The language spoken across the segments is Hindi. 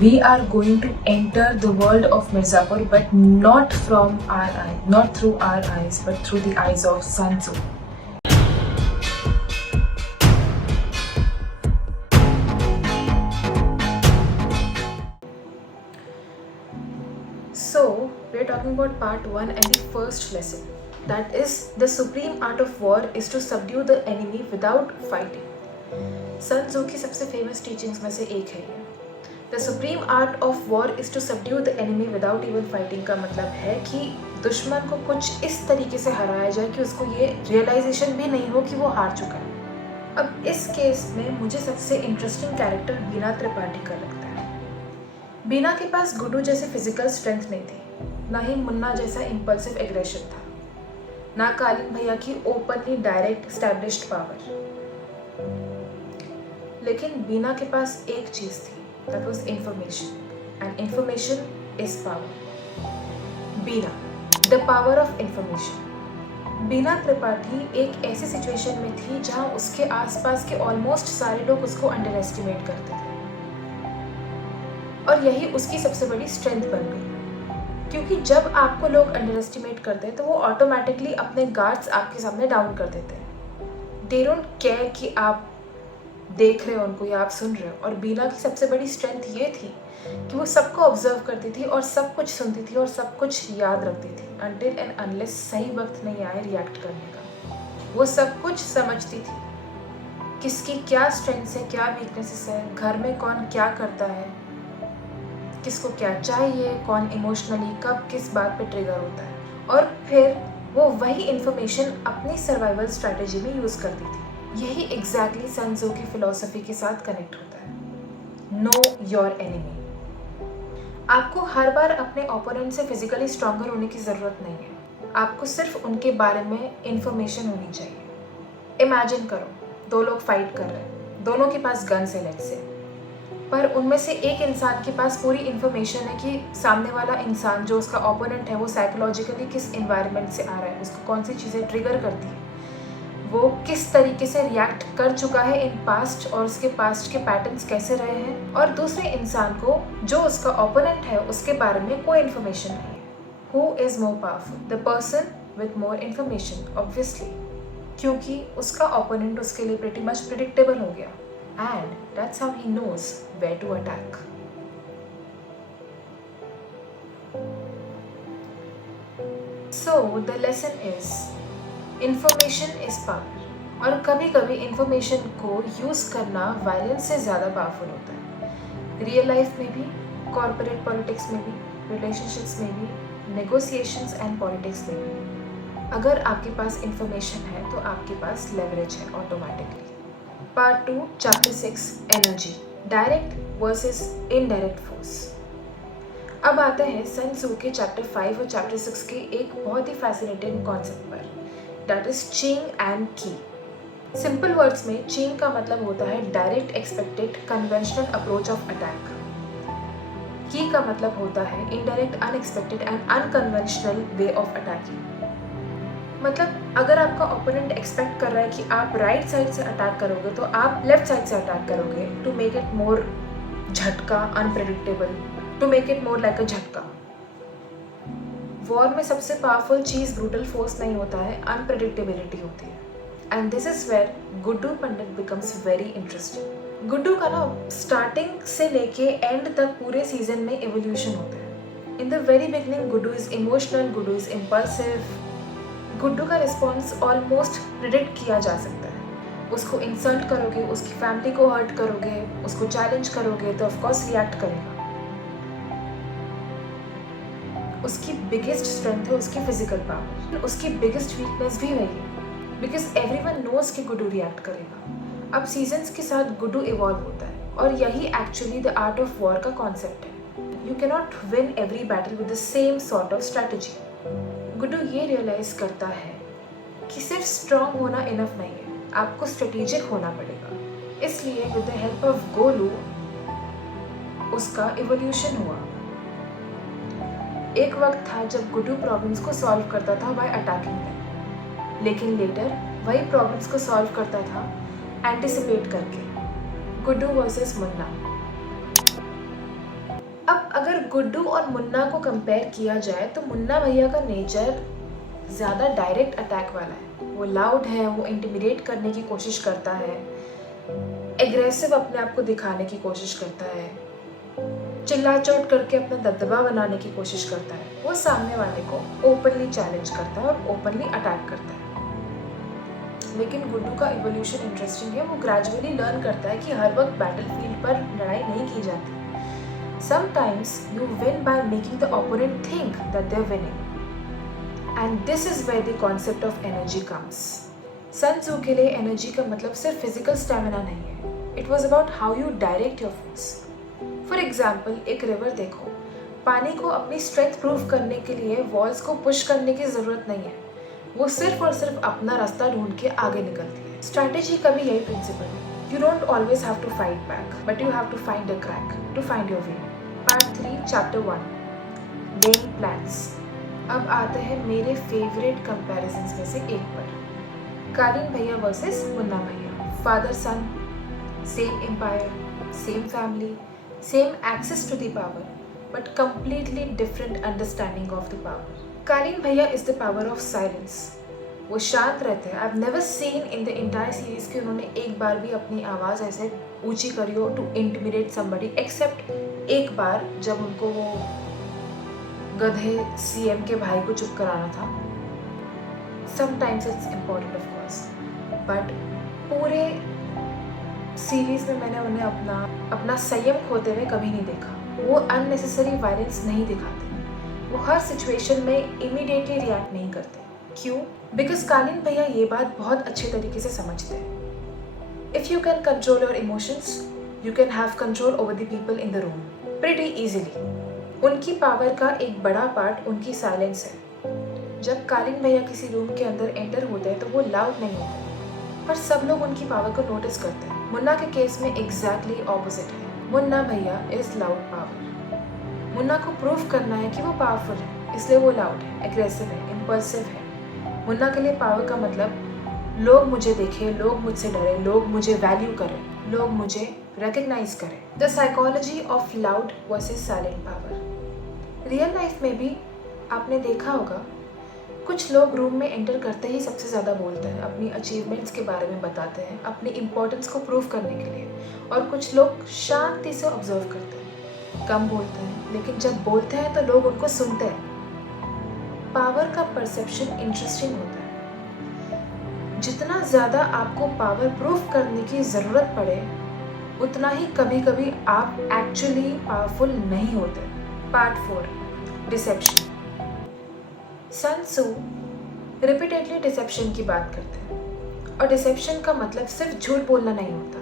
we are going to enter the world of Mirzapur, but not from our eye, not through our eyes, but through the eyes of Sun Tzu. So, we are talking about part 1 and the first lesson. That is, the supreme art of war is to subdue the enemy without fighting. Sun Tzu की सबसे फेमस टीचिंग्स में से एक है ये. The supreme art of war is to subdue the enemy without even fighting का मतलब है कि दुश्मन को कुछ इस तरीके से हराया जाए कि उसको ये रियलाइजेशन भी नहीं हो कि वो हार चुका है. अब इस केस में मुझे सबसे इंटरेस्टिंग कैरेक्टर बीना त्रिपाठी का लगता है. बीना के पास गुड्डू जैसे फिजिकल स्ट्रेंथ नहीं थी, ना ही मुन्ना जैसा इम्पल्सिव एग्रेशन था, ना कालीन भैया की ओपनली डायरेक्ट एस्टैब्लिश्ड पावर. लेकिन बीना के पास एक चीज थी, that was information, and information is power. Beena, the power of information. Beena Tripathi एक ऐसी सिचुएशन में थी जहां उसके आसपास के ऑलमोस्ट सारे लोग उसको अंडर एस्टिमेट करते थे, और यही उसकी सबसे बड़ी स्ट्रेंथ बन गई. क्योंकि जब आपको लोग अंडर एस्टिमेट करते हैं तो वो ऑटोमेटिकली अपने गार्ड्स आपके सामने डाउन कर देते हैं. दे डोंट केयर कि आप देख रहे हो उनको या आप सुन रहे हो. और बीना की सबसे बड़ी स्ट्रेंथ ये थी कि वो सबको ऑब्जर्व करती थी और सब कुछ सुनती थी और सब कुछ याद रखती थी, अनटिल एंड अनलेस सही वक्त नहीं आए रिएक्ट करने का. वो सब कुछ समझती थी, किसकी क्या स्ट्रेंथ्स है, क्या वीकनेसेस है, घर में कौन क्या करता है, किसको क्या चाहिए, कौन इमोशनली कब किस बात पे ट्रिगर होता है, और फिर वो वही इंफॉर्मेशन अपनी सर्वाइवल स्ट्रैटेजी में यूज़ करती थी. यही एग्जैक्टली सन त्सू की फिलॉसफी के साथ कनेक्ट होता है. Know your enemy. आपको हर बार अपने ओपोनेंट से फिजिकली स्ट्रॉन्गर होने की ज़रूरत नहीं है. आपको सिर्फ उनके बारे में इंफॉर्मेशन होनी चाहिए. इमेजिन करो, दो लोग फाइट कर रहे हैं, दोनों के पास गन्स है लेट्स से, पर उनमें से एक इंसान के पास पूरी इन्फॉर्मेशन है कि सामने वाला इंसान जो उसका ओपोनेंट है वो साइकोलॉजिकली किस एनवायरनमेंट से आ रहा है, उसको कौन सी चीज़ें ट्रिगर करती है, वो किस तरीके से रिएक्ट कर चुका है इन पास्ट और उसके पास्ट के पैटर्न्स कैसे रहे हैं, और दूसरे इंसान को जो उसका ओपोनेंट है उसके बारे में कोई इन्फॉर्मेशन नहीं है. Who is more powerful? The person with more information, obviously, क्योंकि उसका ओपोनेंट उसके लिए प्रीटी मच प्रिडिक्टेबल हो गया, and that's how he knows where to attack. So the lesson is information is power. और कभी कभी इंफॉर्मेशन को यूज़ करना वायलेंस से ज़्यादा पावरफुल होता है. रियल लाइफ में भी, कॉर्पोरेट पॉलिटिक्स में भी, रिलेशनशिप्स में भी, नेगोशिएशंस एंड पॉलिटिक्स में भी. अगर आपके पास इंफॉर्मेशन है तो आपके पास लेवरेज है automatically. Part 2 chapter 6 energy, direct versus indirect force. अब आते हैं सन त्सू के चैप्टर 5 और चैप्टर 6 के एक बहुत ही फैसिनेटिंग कॉन्सेप्ट पर, दैट इज चींग एंड की. सिंपल वर्ड्स में चींग का मतलब होता है direct expected conventional approach of attack. की का मतलब होता है indirect unexpected and unconventional way of attacking. मतलब अगर आपका ओपोनेंट एक्सपेक्ट कर रहा है कि आप राइट साइड से अटैक करोगे तो आप लेफ्ट साइड से अटैक करोगे, टू मेक इट मोर झटका, unpredictable, to make it more like a झटका. वॉर में सबसे पावरफुल चीज़ ब्रूटल फोर्स नहीं होता है, अनप्रेडिक्टेबिलिटी होती है. And this is where Guddu Pandit becomes very interesting. Guddu का ना स्टार्टिंग से लेके एंड तक पूरे सीजन में एवोल्यूशन होता है. In the very beginning Guddu is emotional, Guddu is impulsive. Guddu का रिस्पॉन्स ऑलमोस्ट प्रिडिक्ट किया जा सकता है. उसको इंसल्ट करोगे, उसकी फैमिली को हर्ट करोगे, उसको चैलेंज करोगे तो ऑफकोर्स रिएक्ट करेगा. उसकी बिगेस्ट स्ट्रेंथ है उसकी फिजिकल पावर. उसकी बिगेस्ट वीकनेस भी वही है, बिकॉज एवरीवन नोज कि गुड्डू रिएक्ट करेगा. अब सीजन्स के साथ गुड्डू इवॉल्व होता है, और यही actually the art of war का कॉन्सेप्ट है. You can not win every battle with the same sort of strategy. Guddu ये रियलाइज करता है कि सिर्फ स्ट्रॉन्ग होना इनफ नहीं है, आपको स्ट्रेटेजिक होना पड़ेगा. इसलिए with the help of Golu उसका इवोल्यूशन हुआ. एक वक्त था जब गुड्डू प्रॉब्लम्स को सॉल्व करता था बाय अटैकिंग देम, लेकिन लेटर वही प्रॉब्लम्स को सॉल्व करता था एंटिसिपेट करके. गुड्डू वर्सेस मुन्ना. अगर गुड्डू और मुन्ना को कंपेयर किया जाए तो मुन्ना भैया का नेचर ज़्यादा डायरेक्ट अटैक वाला है। वो लाउड है, वो इंटिमिडेट करने की कोशिश करता है, एग्रेसिव अपने आप को दिखाने की कोशिश करता है, चिल्ला चोट करके अपना दबदबा बनाने की कोशिश करता है। वो सामने वाले को ओपनली चैलेंज करता है और ओपनली अटैक करता है। लेकिन गुड्डू का इवोल्यूशन इंटरेस्टिंग है। वो ग्रेजुअली लर्न करता है कि हर वक्त बैटलफील्ड पर लड़ाई नहीं की जाती। Sometimes you win by making the opponent think that they're winning. And this is where the concept of energy comes. Sun Tzu के लिए एनर्जी का मतलब सिर्फ फिजिकल स्टेमिना नहीं है. It was about how you direct your force. For example, एक रिवर देखो. पानी को अपनी स्ट्रेंथ प्रूव करने के लिए वॉल्स को पुश करने की ज़रूरत नहीं है. वो सिर्फ और सिर्फ अपना रास्ता ढूंढ के आगे निकलती है. स्ट्रैटेजी का भी यही प्रिंसिपल है. You don't always have to fight back, but you have to find a crack to find your way. Part 3, Chapter 1, Laying Plans. अब आते हैं मेरे फेवरेट कंपैरिजंस में से एक पर. कालीन भैया वर्सेस मुन्ना भैया. Father son, same empire, same family, same access to the power, but completely different understanding of the power. कालीन भैया is the power of silence. वो शांत रहते हैं. I've never seen in the entire series कि उन्होंने एक बार भी अपनी आवाज़ ऐसे ऊंची करी हो to intimidate somebody, except एक बार जब उनको वो गधे CM के भाई को चुप कराना था. Sometimes it's important of course, but पूरे सीरीज में मैंने उन्हें अपना संयम खोते हुए कभी नहीं देखा. वो unnecessary violence नहीं दिखाते. वो हर सिचुएशन में immediately रिएक्ट नहीं करते. क्यों? बिकॉज कालीन भैया ये बात बहुत अच्छे तरीके से समझते हैं. If you can control your emotions, you can have control over the people in the room pretty easily. उनकी पावर का एक बड़ा पार्ट उनकी साइलेंस है. जब कालीन भैया किसी रूम के अंदर एंटर होते हैं तो वो लाउड नहीं होते, पर सब लोग उनकी पावर को नोटिस करते हैं. मुन्ना के केस में एग्जैक्टली ऑपोजिट है. मुन्ना भैया इज लाउड पावर. मुन्ना को प्रूव करना है कि वो पावरफुल है, इसलिए वो लाउड है, एग्रेसिव है, इम्पल्सिव है. मुन्ना के लिए पावर का मतलब लोग मुझे देखें, लोग मुझसे डरें, लोग मुझे वैल्यू करें, लोग मुझे रिकग्नाइज करें. The psychology of loud versus silent power. Real life में भी आपने देखा होगा, कुछ लोग रूम में एंटर करते ही सबसे ज़्यादा बोलते हैं, अपनी अचीवमेंट्स के बारे में बताते हैं, अपनी इम्पोर्टेंस को प्रूव करने के लिए. और कुछ लोग शांति से ऑब्जर्व करते हैं, कम बोलते हैं, लेकिन जब बोलते हैं तो लोग उनको सुनते हैं. पावर का परसेप्शन इंटरेस्टिंग होता है. जितना ज़्यादा आपको पावर प्रूफ करने की ज़रूरत पड़े, उतना ही कभी कभी आप एक्चुअली पावरफुल नहीं होते. Part 4, deception. Sun Tzu repeatedly deception की बात करते हैं, और डिसेप्शन का मतलब सिर्फ झूठ बोलना नहीं होता.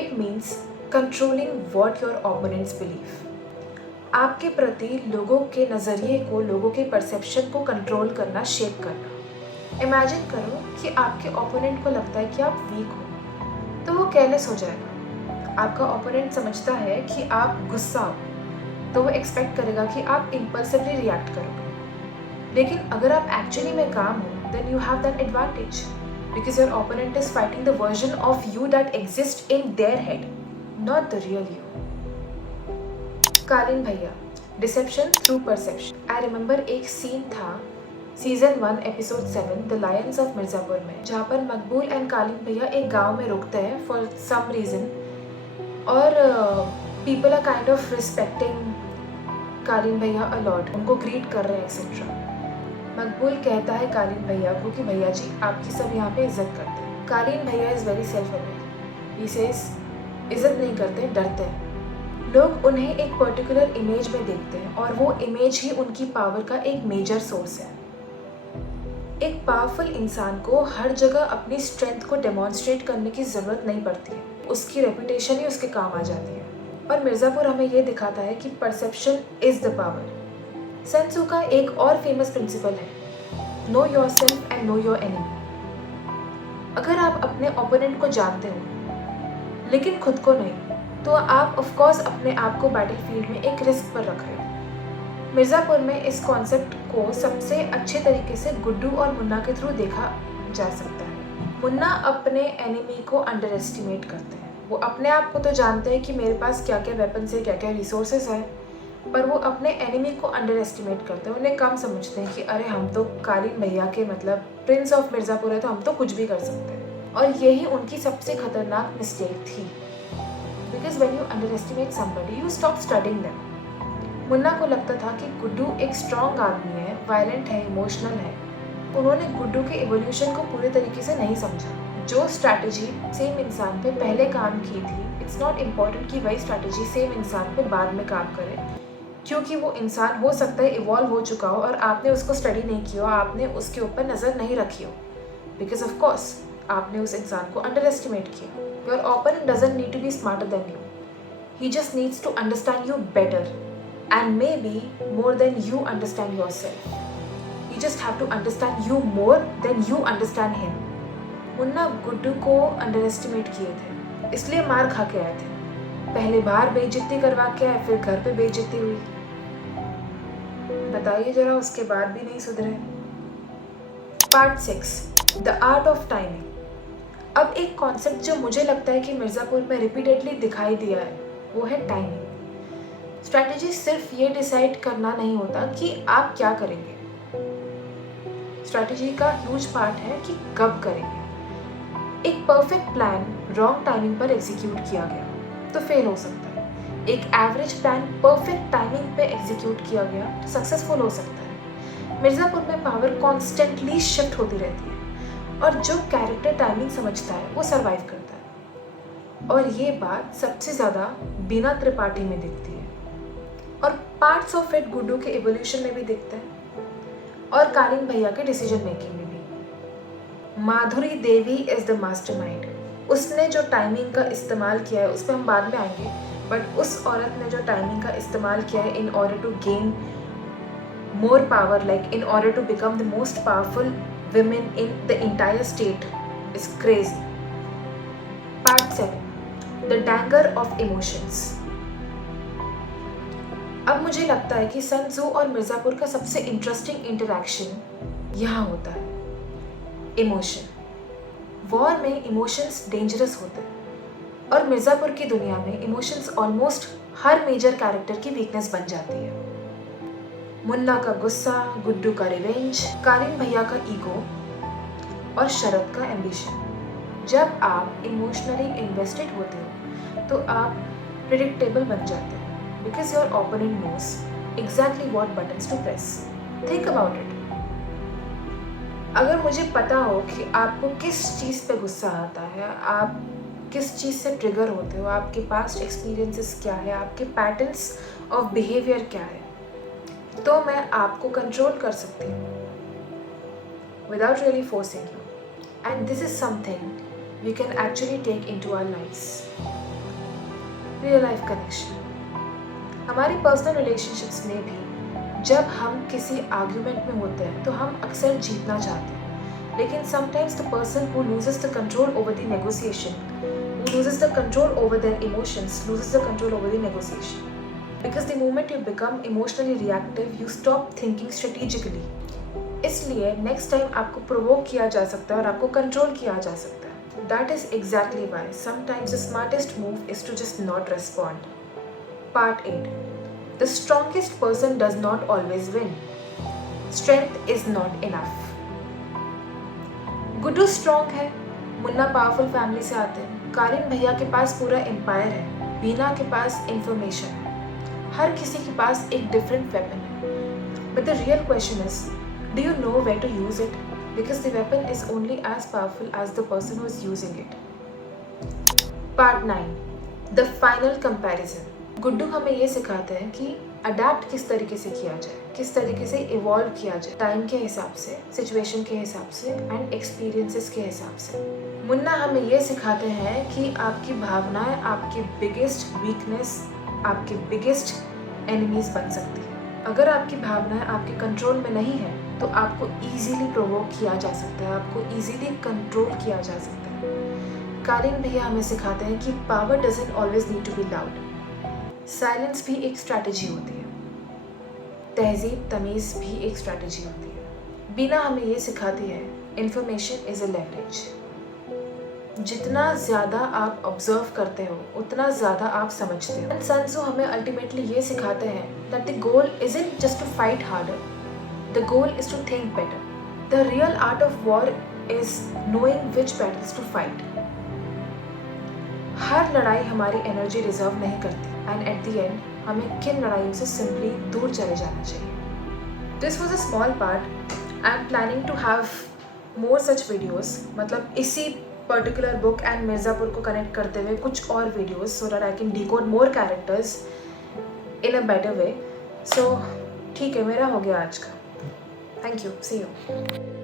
It means controlling what your opponents believe. आपके प्रति लोगों के नज़रिए को, लोगों के परसेप्शन को कंट्रोल करना, शेप करना. इमेजिन करो कि आपके ओपोनेंट को लगता है कि आप वीक हो, तो वो केयरलेस हो जाएगा. आपका ओपोनेंट समझता है कि आप गुस्सा हो, तो वो एक्सपेक्ट करेगा कि आप इम्पल्सिवली रिएक्ट करोगे. लेकिन अगर आप एक्चुअली में काम हो, then you have that advantage, because your opponent is fighting the version of you that exist in their head, not the real you. Kaleen भैया, deception through perception. I remember एक सीन था season 1 episode 7 the lions of Mirzapur में, जहाँ पर मकबूल एंड कालीन भैया एक गांव में रुकते हैं फॉर सम रीज़न, और people are kind of respecting Kaleen भैया अलॉट, उनको ग्रीट कर रहे हैं एक्सेट्रा. मकबूल कहता है कालीन भैया को कि भैया जी, आपकी सब यहाँ पे इज्जत करते हैं. कालीन भैया is very self aware. He says इज्जत नहीं करते, डरते हैं. लोग उन्हें एक पर्टिकुलर इमेज में देखते हैं, और वो इमेज ही उनकी पावर का एक मेजर सोर्स है. एक पावरफुल इंसान को हर जगह अपनी स्ट्रेंथ को डेमॉन्स्ट्रेट करने की ज़रूरत नहीं पड़ती है. उसकी रेपुटेशन ही उसके काम आ जाती है. और मिर्ज़ापुर हमें ये दिखाता है कि perception is the power. Sun Tzu का एक और फेमस प्रिंसिपल है, know yourself and know your enemy. अगर आप अपने ओपोनेंट को जानते हो लेकिन खुद को नहीं, तो आप ऑफ कोर्स अपने आप को बैटलफील्ड में एक रिस्क पर रख रहे हो. मिर्ज़ापुर में इस कॉन्सेप्ट को सबसे अच्छे तरीके से गुड्डू और मुन्ना के थ्रू देखा जा सकता है. मुन्ना अपने एनिमी को अंडर एस्टिमेट करते हैं. वो अपने आप को तो जानते हैं कि मेरे पास क्या क्या वेपन्स है, क्या क्या रिसोर्सेज है, पर वो अपने एनिमी को अंडर एस्टिमेट करते हैं, उन्हें कम समझते हैं कि अरे हम तो कालीन भैया के मतलब प्रिंस ऑफ मिर्ज़ापुर है, तो हम तो कुछ भी कर सकते हैं। और यही उनकी सबसे खतरनाक मिस्टेक थी, because when you under estimate somebody you stop studying them. Munna को लगता था कि गुड्डू एक स्ट्रॉन्ग आदमी है, वायलेंट है, इमोशनल है। उन्होंने गुड्डू के इवोल्यूशन को पूरे तरीके से नहीं समझा। जो स्ट्रैटेजी सेम इंसान पे पहले काम की थी, इट्स नॉट इम्पॉर्टेंट कि वही स्ट्रैटेजी सेम इंसान पे बाद में काम करे, क्योंकि वो इंसान हो सकता है इवॉल्व हो चुका हो और आपने उसको स्टडी नहीं किया हो, आपने उसके ऊपर नज़र नहीं रखी हो, बिकॉज ऑफ कोर्स आपने उस इंसान को अंडर एस्टिमेट किया। Your opponent doesn't need to be smarter than you, he just needs to understand you better and maybe more than you understand yourself. You just have to understand you more than you understand him. Munna Guddu को अंडर एस्टिमेट किए थे, इसलिए मार खा के आए थे। पहले बाहर बेइज्जती करवा के आए, फिर घर पे बेइज्जती हुई। बताइए जरा, उसके बाद भी नहीं सुधरे। Part 6, the art of timing. अब एक कॉन्सेप्ट जो मुझे लगता है कि मिर्ज़ापुर में रिपीटेडली दिखाई दिया है, वो है टाइमिंग। स्ट्रैटेजी सिर्फ ये डिसाइड करना नहीं होता कि आप क्या करेंगे, स्ट्रैटेजी का ह्यूज पार्ट है कि कब करेंगे। एक परफेक्ट प्लान रॉन्ग टाइमिंग पर एग्जीक्यूट किया गया तो फेल हो सकता है। एक एवरेज प्लान परफेक्ट टाइमिंग पे एग्जीक्यूट किया गया तो सक्सेसफुल हो सकता है। मिर्ज़ापुर में पावर कॉन्स्टेंटली शिफ्ट होती रहती है और जो कैरेक्टर टाइमिंग समझता है वो सर्वाइव करता है। और ये बात सबसे ज़्यादा बीना त्रिपाठी में दिखती है और पार्ट्स ऑफ इट गुड्डू के एवोल्यूशन में भी दिखते हैं और कालीन भैया के डिसीजन मेकिंग में भी। माधुरी देवी इज द मास्टरमाइंड। उसने जो टाइमिंग का इस्तेमाल किया है उस पर हम बाद में आएंगे, बट उस औरत ने जो टाइमिंग का इस्तेमाल किया है in order to gain more power, like in order to become the most powerful women in the entire state, is crazy. Part 7, the danger of emotions. अब मुझे लगता है कि सन त्जू और मिर्ज़ापुर का सबसे इंटरेस्टिंग इंटरैक्शन यहाँ होता है, इमोशन। वॉर में इमोशंस डेंजरस होते हैं और मिर्ज़ापुर की दुनिया में इमोशंस ऑलमोस्ट हर मेजर कैरेक्टर की वीकनेस बन जाती है। मुन्ना का गुस्सा, गुड्डू का रिवेंज, कालीन भैया का ईगो और शरद का एम्बिशन। जब आप इमोशनली इन्वेस्टेड होते हो तो आप प्रिडिक्टेबल बन जाते हैं, because your opponent knows exactly what buttons to press. Think about it. अगर मुझे पता हो कि आपको किस चीज़ पे गुस्सा आता है, आप किस चीज़ से ट्रिगर होते हो, आपके पास्ट एक्सपीरियंसेस क्या है, आपके पैटर्न्स ऑफ बिहेवियर क्या है, तो मैं आपको कंट्रोल कर सकती हूँ without really forcing you. And this is something we can actually take into our lifes. Real life connection. हमारी पर्सनल रिलेशनशिप्स में भी जब हम किसी आर्ग्यूमेंट में होते हैं तो हम अक्सर जीतना चाहते हैं, लेकिन sometimes the person who loses the control over the negotiation, who loses the control over their emotions, loses the control over the negotiation. Because the moment you become emotionally reactive you stop thinking strategically. इसलिए नेक्स्ट टाइम आपको प्रोवोक किया जा सकता है और आपको कंट्रोल किया जा सकता है। That is exactly why sometimes the smartest move is to just not respond. Part 8, the strongest person does not always win. Strength is not enough. Guddu strong है, मुन्ना पावरफुल फैमिली से आते हैं, कालीन भैया के पास पूरा एम्पायर है, बीना के पास इंफॉर्मेशन है, हर किसी के पास एक डिफरेंट वेपन है। But the real question is, do you know where to use it? Because the weapon is only as powerful as the person who is using it. Part 9, the final comparison. Guddu हमें ये सिखाते हैं कि अडेप्ट किस तरीके से किया जाए, किस तरीके से इवॉल्व किया जाए, टाइम के हिसाब से, सिचुएशन के हिसाब से एंड एक्सपीरियंसेस के हिसाब से। मुन्ना हमें ये सिखाते हैं कि आपकी भावनाएं आपकी बिगेस्ट वीकनेस, आपके बिगेस्ट एनिमीज बन सकती है। अगर आपकी भावनाएं आपके कंट्रोल में नहीं है तो आपको ईजीली प्रोवोक किया जा सकता है, आपको ईजीली कंट्रोल किया जा सकता है। कालीन भैया हमें सिखाते हैं कि power doesn't always need to be loud, silence भी एक स्ट्रैटेजी होती है, तहजीब तमीज़ भी एक स्ट्रैटेजी होती है। बीना हमें ये सिखाती है, इन्फॉर्मेशन इज़ अ लेवरेज। जितना ज़्यादा आप ऑब्जर्व करते हो उतना ज़्यादा आप समझते हो। सन त्सू हमें अल्टीमेटली ये सिखाते हैं that the goal isn't just to fight harder, the goal is to think better. The real art of war is knowing which battles to fight. हर लड़ाई हमारी एनर्जी रिजर्व नहीं करती एंड एट द एंड हमें किन लड़ाइयों से सिंपली दूर चले जाना चाहिए। This was a small part. I am planning to have more such videos, मतलब इसी पर्टिकुलर बुक एंड मिर्ज़ापुर को कनेक्ट करते हुए कुछ और videos, so that I can decode more characters in a better way. So ठीक है, मेरा हो गया आज का। Thank you, see you.